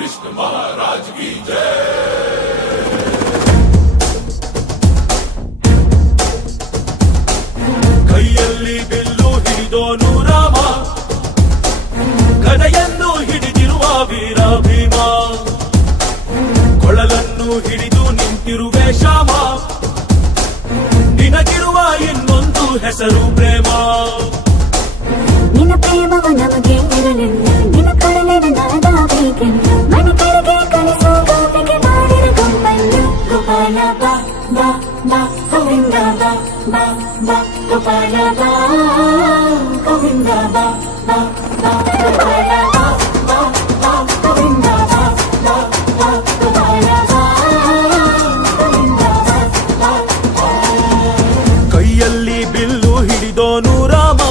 कृष्ण महाराज की जय। ಕೈಯಲ್ಲಿ ಬಿಲ್ಲು ಹಿಡಿದೋನು ರಾಮ, ಗದೆಯನ್ನು ಹಿಡಿದಿರುವ ವೀರ ಭೀಮ, ಕೊಳಲನ್ನು ಹಿಡಿದು ನಿಂತಿರುವೆ ಶ್ಯಾಮ, ನಿನಗಿರುವ ಇನ್ನೊಂದು ಹೆಸರು ಪ್ರೇಮ. ನಿನ್ನ ಪ್ರೇಮವು ನಮಗೆ ಇರಲಿಲ್ಲ, ನಿನ್ನ ಕಡಲಿನ ಬೇಕೆಲ್ಲ, ಮನೆ ಕಡೆಗೆ ಕಳಿಸೋ ಗೋಪಿಗೆ ಮಾಡಿರ ಗೊಂಬಲ್ಲು. ಗೋಪಾಲ ಬಾ ಬಾ ಬಾ ಗೋವಿಂದ ಬಾ ಬಾ ಬಾ ಗೋಪಾಲ ಬಾ ಗೋವಿಂದ ಬಾ ಬಾ ಬಾ ಗೋಪಾಲ ಬಾ ಬಾ ಬಾ ಗೋವಿಂದ ಬಾ ಬಾ ಬಾ ಗೋಪಾಲ ಬಾ ಗೋವಿಂದ ಬಾ ಬಾ. ಕೈಯಲ್ಲಿ ಬಿಲ್ಲು ಹಿಡಿದೋನು ರಾಮ,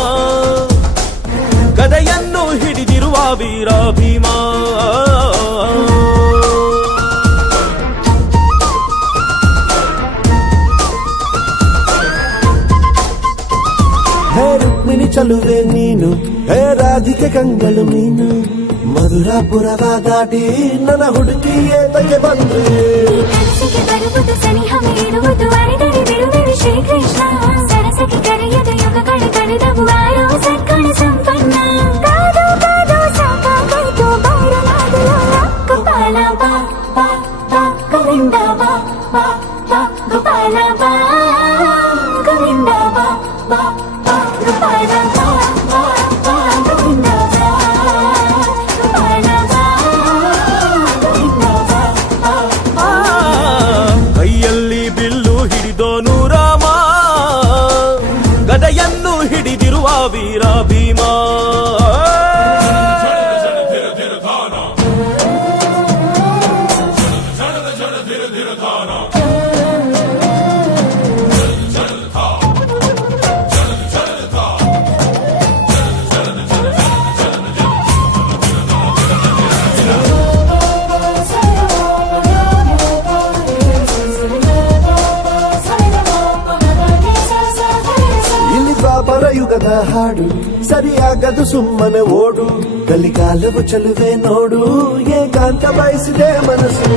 ಗದೆಯನ್ನು ಹಿಡಿದಿರುವ ವೀರ ಭೀಮ. ಹೇ ರುಕ್ಮಿಣಿ ಚಲುವೆ ನೀನು, ಹೇ ರಾಧಿಕೆ ಕಂಗಳು ನೀನು, ಮಧುರಾಪುರವ ದಾಟಿ ನನ್ನ ಹುಡುಕಿ ಏತಕ್ಕೆ ಬಂದ್ರೆ. ಕನಸಿಗೆ ಬರುವುದು ಸನಿಹ ಇರುವುದು ಅರೆದರೆ ಬಿಡುವೆ ಶ್ರೀಕೃಷ್ಣ. ಸರಸಕ್ಕೆ ಕರೆಯದ ಯುಗಗಳು ಕಳೆದವು ಆರೋ ಸತ್ಕಣ ಸಂಪನ್ನ. ಕಾದು ಕಾದು ಸಾಕಾಯ್ತು ಬೈರಲಾಗಲ. ಗೋಪಾಲ ಬಾ ಬಾ ಬಾ ಗೋವಿಂದ ಬಾ ಬಾ ಬಾ ಗೋಪಾಲ ಬಾ ಗೋವಿಂದ ಬಾ ಬಾ ಬಾ ಗೋಪಾಲ ಬಾ ಬಾ ಬಾ ಗೋವಿಂದ ಬಾ ಗೋಪಾಲ ಬಾ ಗೋವಿಂದ ಬಾ ಬಾ ಬಾ. ಕೈಯಲ್ಲಿ ಬಿಲ್ಲು ಹಿಡಿದೋನು ರಾಮ, ಗದೆಯನ್ನು ಹಿಡಿದಿರುವ ವೀರ ಭೀಮ. ಇಲ್ಲಿ ದ್ವಾಪರ ಯುಗದ ಹಾಡು ಸರಿಯಾಗದು ಸುಮ್ಮನೆ ಓಡು. ಕಲಿಕಾಲವು ಚಲುವೆ ನೋಡು, ಏಕಾಂತ ಬಯಸಿದೆ ಮನಸ್ಸು.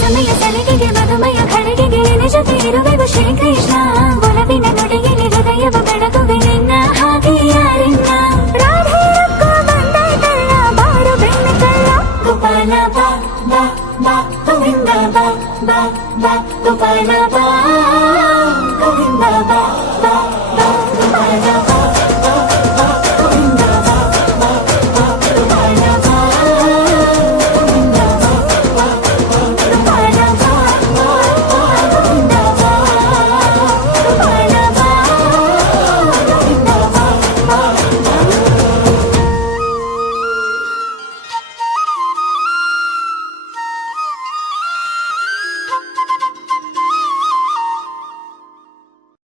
ಸಮಯ ಸಲಿಗೆಗೆ ಮಧುಮಯ ಖಡ್ಗೆಗೆ ನಿನ್ನ ಜೊತೆ ಇರುವೆವು ಶ್ರೀಕೃಷ್ಣ. ಒಲವಿನ ನುಡಿಯಲ್ಲಿ ಹೃದಯವ ಬೆಳಗುವೆ ನಿನ್ನ ಹಾಗೆ ಯಾರಿಲ್ಲ. ರಾಧೆ ರೊಕ್ಕ ಬಂದಾಯ್ತಲ್ಲ ಬಾರು ಬೆಣ್ಣೆ ಕಳ್ಳ. ಗೋಪಾಲ ಬಾ ಬಾ ಬಾ ಗೋವಿಂದ ಬಾ ಬಾ ಬಾ ಗೋಪಾಲ ಬಾ